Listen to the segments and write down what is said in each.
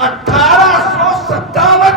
1857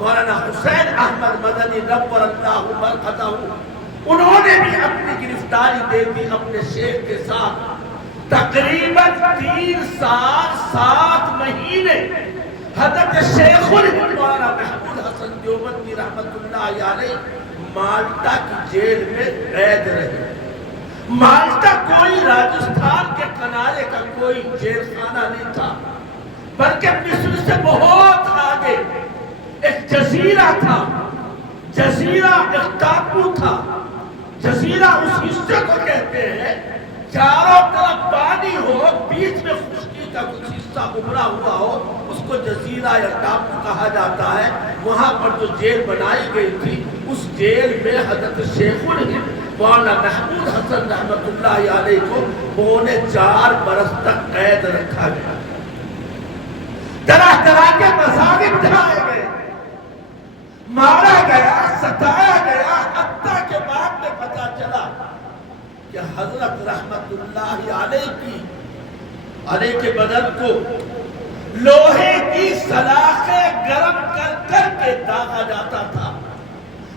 مولانا حسین احمد مدنی نور اللہ مرقدہ، انہوں نے بھی اپنی گرفتاری دے دی اپنے شیخ کے ساتھ۔ تقریباً 3 سال 7 مہینے حضرت شیخ الہند مولانا محمود حسن دیوبندی رحمت اللہ علیہ مالٹا کی جیل میں قید رہے۔ مالٹا کوئی راجستھان کے کنارے کا کوئی جیل خانہ نہیں تھا، بلکہ مصر سے بہت آگے ایک جزیرہ تھا۔ جزیرہ ایک ٹاپو تھا۔ جزیرہ اس حصے کو کہتے ہیں چاروں طرف پانی ہو، بیچ میں خشکی کا کچھ حصہ ابھرا ہوا ہو، اس کو جزیرہ یا ٹاپو کہا جاتا ہے۔ وہاں پر جو جیل بنائی گئی تھی، اس جیل میں حضرت شیخ الہند مولانا محمود حسن رحمت اللہ علیہ کو 4.25 برس تک قید رکھا گیا۔ طرح طرح کے مذاہب ڈھائے گئے، مارا گیا، ستایا گیا، حتیٰ کہ بعد میں پتہ چلا کہ حضرت رحمت اللہ علیہ کے بدن کو لوہے کی سلاخیں گرم کر کر کے داغا جاتا تھا۔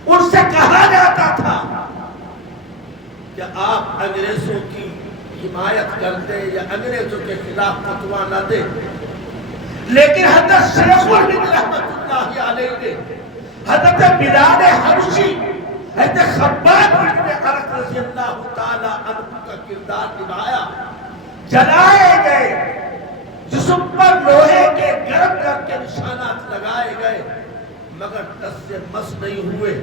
ان سے کہا جاتا تھا کہ آپ انگریزوں کی حمایت کرتے یا انگریزوں کے خلاف فتویٰ نہ دیں، لیکن حضرت شیخ الہند رحمت اللہ علیہ نے حضرت بلال حبشی، حضرت خباب بن ارت رضی اللہ تعالی عنہ کا کردار نبھایا۔ جلائے گئے، جسم پر لوہے کے گرم کر کے نشانات لگائے گئے، مگر دس سے مس نہیں ہوئے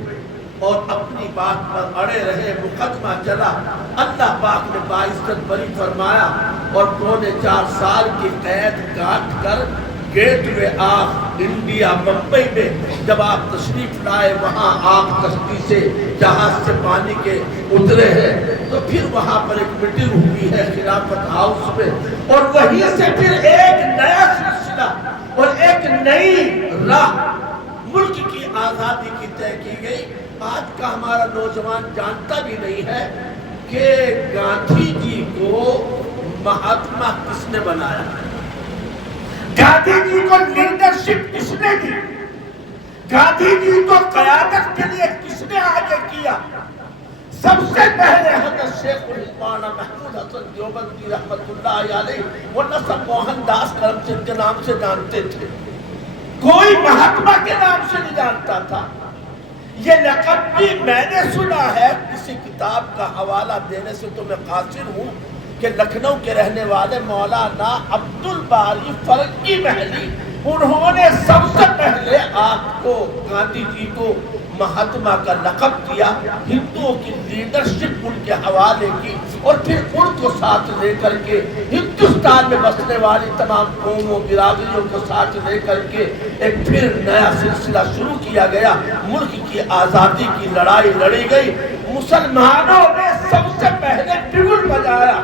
اور اپنی بات پر اڑے رہے۔ مقدمہ چلا، اللہ پاک نے باعزت بری فرمایا اور 4.25 سال کی قید کاٹ کر gateway of India Mumbai میں جب آپ تشریف لائے، وہاں آپ کشتی سے جہاز سے پانی کے اترے ہیں، تو پھر وہاں پر ایک میٹنگ ہوئی ہے خلافت ہاؤس میں، اور وہیں سے پھر ایک نیا سلسلہ اور ایک نئی راہ ملک کی آزادی کی طے کی گئی۔ آج کا ہمارا نوجوان جانتا بھی نہیں ہے کہ گاندھی جی کو مہاتما کس نے بنایا، گاندھی جی کو لیڈرشپ کس نے دی، گاندھی جی کو قیادت کے لیے کس نے آگے کیا۔ سب سے پہلے حضرت شیخ الہند مولانا محمود حسن دیوبندی رحمت اللہ علیہ، وہ نسب موہن داس کرم چند کے نام سے جانتے تھے، کوئی مہاتما کے نام سے نہیں جانتا تھا۔ یہ لقب بھی میں نے سنا ہے، کسی کتاب کا حوالہ دینے سے تو میں قاصر ہوں، کہ لکھنؤ کے رہنے والے مولانا عبد الباری فرنگی محلی، انہوں نے سب سے پہلے آپ کو، گاندھی جی کو مہاتما کا لقب دیا، ہندوؤں کی لیڈرشپ ان کے حوالے کی، اور پھر ان کو ساتھ لے کر کے ہندوستان میں بسنے والی تمام قوموں برادریوں کو ساتھ لے کر کے ایک پھر نیا سلسلہ شروع کیا گیا۔ ملک کی آزادی کی لڑائی لڑی گئی، مسلمانوں نے سب سے پہلے ٹیبل بجایا،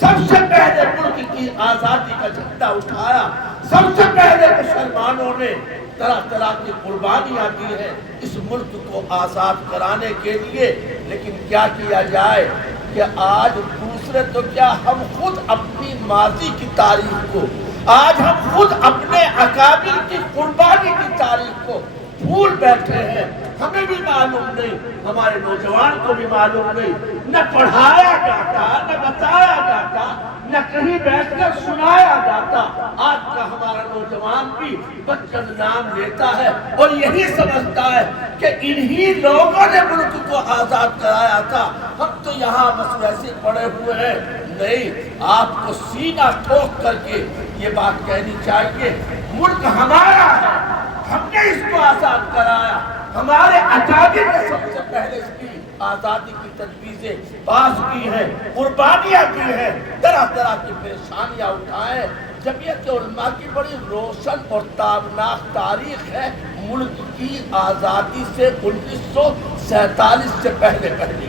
سب سے پہلے ملک کی آزادی کا جھنڈا اٹھایا، سب سے پہلے مسلمانوں نے طرح طرح کی قربانیاں دی ہیں اس ملک کو آزاد کرانے کے لیے۔ لیکن کیا کیا جائے کہ آج دوسرے تو کیا، ہم خود اپنی ماضی کی تاریخ کو، آج ہم خود اپنے اکابر کی قربانی کی تاریخ کو بھول بیٹھے ہیں۔ ہمیں بھی معلوم نہیں، ہمارے نوجوان کو بھی معلوم نہیں، نہ پڑھایا جاتا، نہ بتایا جاتا، نہ کہیں بیٹھ کر سنایا جاتا۔ آج کا ہمارا نوجوان بھی بچن نام لیتا ہے اور یہی سمجھتا ہے کہ انہی لوگوں نے ملک کو آزاد کرایا تھا، ہم تو یہاں بس ویسے پڑے ہوئے ہیں۔ نہیں، آپ کو سینہ ٹھوک کر کے یہ بات کہنی چاہیے، ملک ہمارا ہے، ہم نے اس کو آزاد کرایا، ہمارے اکابر نے سب سے پہلے اس کی آزادی کی تجویزیں پاس کی ہیں، قربانیاں کی ہیں، طرح طرح کی پریشانیاں اٹھائیں۔ جمعیت علماء کی بڑی روشن اور تابناک تاریخ ہے ملک کی آزادی سے 1947 سے پہلے پہلے۔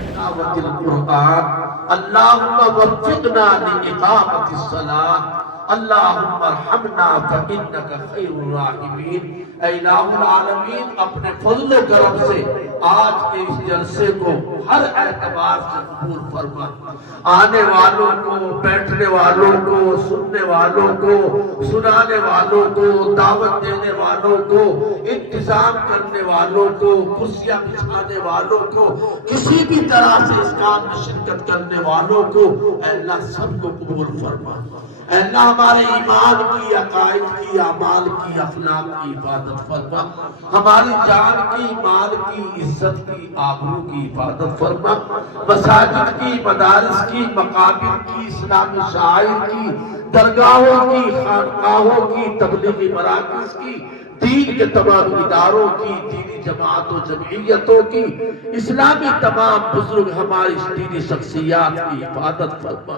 اللہم وفقنا لإقامت الصلاة، اللہم ارحمنا فإنک خیر الراحمین۔ اے الہ العالمین اپنے فضل و کرم سے آج کے اس جلسے کو ہر اعتبار سے قبول فرما، آنے والوں کو، بیٹھنے والوں کو، سننے والوں کو، سنانے والوں کو، دعوت دینے والوں کو، انتظام کرنے والوں کو، کرسیاں بچھانے والوں کو، کسی بھی طرح سے اس کام میں شرکت کرنے والوں کو اے اللہ سب کو قبول فرما۔ اے اللہ ہمارے ایمان کی، عقائد کی، اعمال کی، اخلاق کی حفاظت فرما، ہماری جان کی، مال کی، عزت کی، آبرو کی حفاظت فرما، مساجد کی، مدارس کی، مقابر کی، اسلامی شعائر کی، درگاہوں کی، خانقاہوں کی، تبلیغی مراکز کی، دین کے تمام اداروں کی، دینی جماعت و جمعیتوں کی، اسلامی تمام بزرگ ہماری دینی شخصیات کی حفاظت فرما۔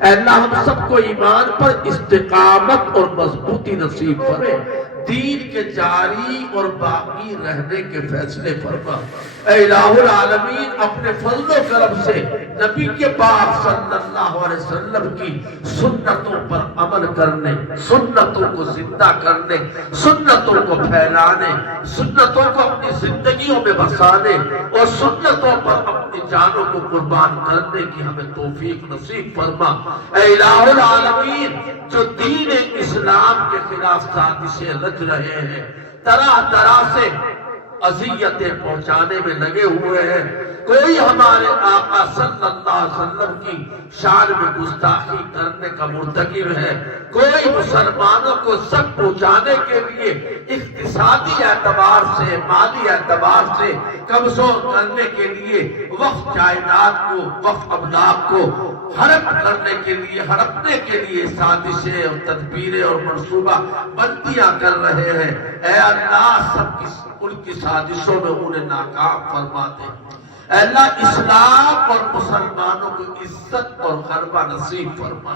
اے اللہ ہم سب کو ایمان پر استقامت اور مضبوطی نصیب فرما، دین کے جاری اور باقی رہنے کے فیصلے فرما۔ اے الہ العالمین اپنے فضل و کرم سے نبی کے پاک صلی اللہ علیہ وسلم کی سنتوں پر عمل کرنے، سنتوں کو زندہ کرنے، سنتوں کو پھیلانے، سنتوں کو اپنی زندگیوں میں بسانے اور سنتوں پر اپنی جانوں کو قربان کرنے کی ہمیں توفیق نصیب فرما۔ اے الہ العالمین جو دین اسلام کے خلاف سازشیں رچ رہے ہیں، طرح طرح سے اذیتیں پہنچانے میں لگے ہوئے ہیں، کوئی ہمارے آقا صلی اللہ علیہ وسلم کی شان میں گستاخی کرنے کا مرتکب ہے، کوئی مسلمانوں کو سب پہنچانے کے لیے اقتصادی اعتبار سے، مالی اعتبار سے کمزور کرنے کے لیے وقف جائیداد کو، وقف املاک کو ہڑپ کرنے کے لیے، ہڑپنے کے لیے سازشیں اور تدبیریں اور منصوبہ بندیاں کر رہے ہیں۔ اے اللہ سب ان کی سازشوں میں انہیں ناکام فرما دے۔ اے اللہ اسلام اور مسلمانوں کو عزت اور غلبہ نصیب فرما۔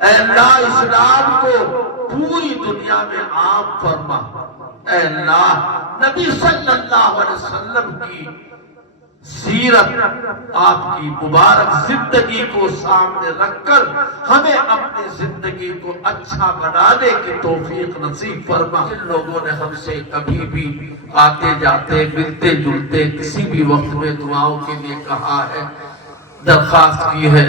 اے اللہ اسلام کو پوری دنیا میں عام فرما۔ اے اللہ نبی صلی اللہ علیہ وسلم کی سیرت، آپ کی مبارک زندگی کو سامنے رکھ کر ہمیں اپنی زندگی کو اچھا بنانے کی توفیق نصیب فرما۔ جن لوگوں نے ہم سے کبھی بھی آتے جاتے، ملتے جلتے کسی بھی وقت میں دعاؤں کے لیے کہا ہے، درخواست کی ہے،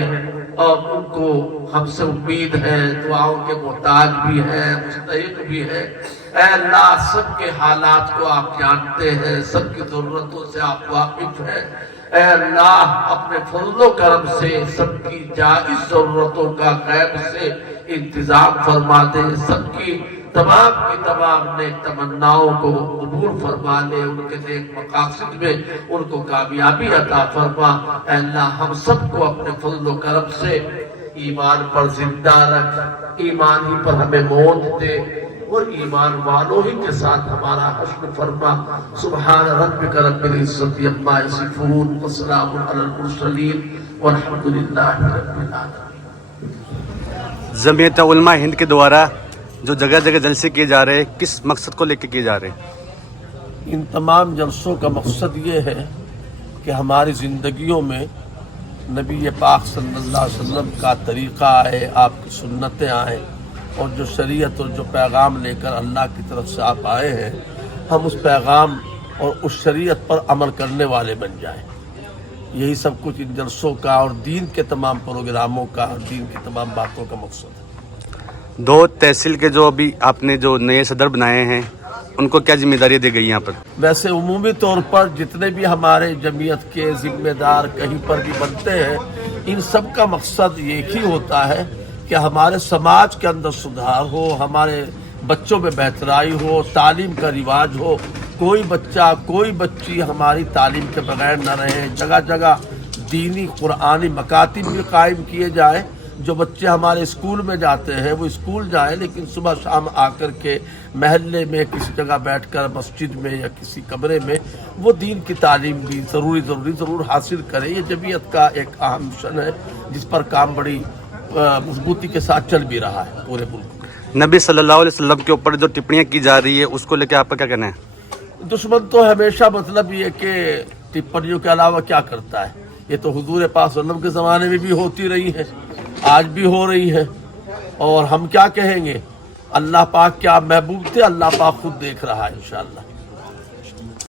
اور ان کو ہم سے امید ہے، دعاؤں کے محتاج بھی ہے، مستحق بھی ہے۔ اے اللہ سب کے حالات کو آپ جانتے ہیں، سب کی ضرورتوں سے آپ واقف ہیں۔ اے اللہ اپنے فضل و کرم سے سب کی جائز ضرورتوں کا غیب سے انتظام فرما دے، سب کی تمام نیک تمناؤں کو قبول فرما لے، ان کے نیک مقاصد میں ان کو کامیابی عطا فرما۔ اے اللہ ہم سب کو اپنے فضل و کرم سے ایمان پر زندہ رکھ، ایمان ہی پر ہمیں موت دے، اور ایمان والوں ہی کے ساتھ ہمارا حشر فرما۔ سبحان ربک رب العزت عما یصفون وسلام علی المرسلین والحمد للہ رب العالمین۔ جمعیت علماء ہند کے دوارا جو جگہ جگہ جلسے کیے جا رہے ہیں، کس مقصد کو لے کے کیے جا رہے ہیں؟ ان تمام جلسوں کا مقصد یہ ہے کہ ہماری زندگیوں میں نبی پاک صلی اللہ علیہ وسلم کا طریقہ آئے، آپ کی سنتیں آئیں، اور جو شریعت اور جو پیغام لے کر اللہ کی طرف سے آپ آئے ہیں، ہم اس پیغام اور اس شریعت پر عمل کرنے والے بن جائیں۔ یہی سب کچھ ان جلسوں کا اور دین کے تمام پروگراموں کا اور دین کی تمام باتوں کا مقصد ہے۔ دو تحصیل کے جو ابھی آپ نے جو نئے صدر بنائے ہیں، ان کو کیا ذمہ داری دی گئی یہاں پر؟ ویسے عمومی طور پر جتنے بھی ہمارے جمعیت کے ذمہ دار کہیں پر بھی بنتے ہیں، ان سب کا مقصد ایک ہی ہوتا ہے کہ ہمارے سماج کے اندر سدھار ہو، ہمارے بچوں میں بہترائی ہو، تعلیم کا رواج ہو، کوئی بچہ کوئی بچی ہماری تعلیم کے بغیر نہ رہے، جگہ جگہ دینی قرآنی مکاتب بھی قائم کیے جائیں۔ جو بچے ہمارے اسکول میں جاتے ہیں وہ اسکول جائیں، لیکن صبح شام آ کر کے محلے میں کسی جگہ بیٹھ کر مسجد میں یا کسی کمرے میں وہ دین کی تعلیم بھی ضرور حاصل کرے۔ یہ جمعیت کا ایک اہم مشن ہے جس پر کام بڑی مضبوطی کے ساتھ چل بھی رہا ہے پورے ملک میں۔ نبی صلی اللہ علیہ وسلم کے اوپر جو ٹپڑیاں کی جا رہی ہے، اس کو لے کے آپ کا کیا کہنا ہے؟ دشمن تو ہمیشہ مطلب یہ کہ ٹپڑیوں کے علاوہ کیا کرتا ہے، یہ تو حضور پاک صلی اللہ علیہ وسلم کے زمانے میں بھی ہوتی رہی ہے، آج بھی ہو رہی ہے، اور ہم کیا کہیں گے اللہ پاک کیا محبوب تھے اللہ پاک خود دیکھ رہا ہے انشاءاللہ.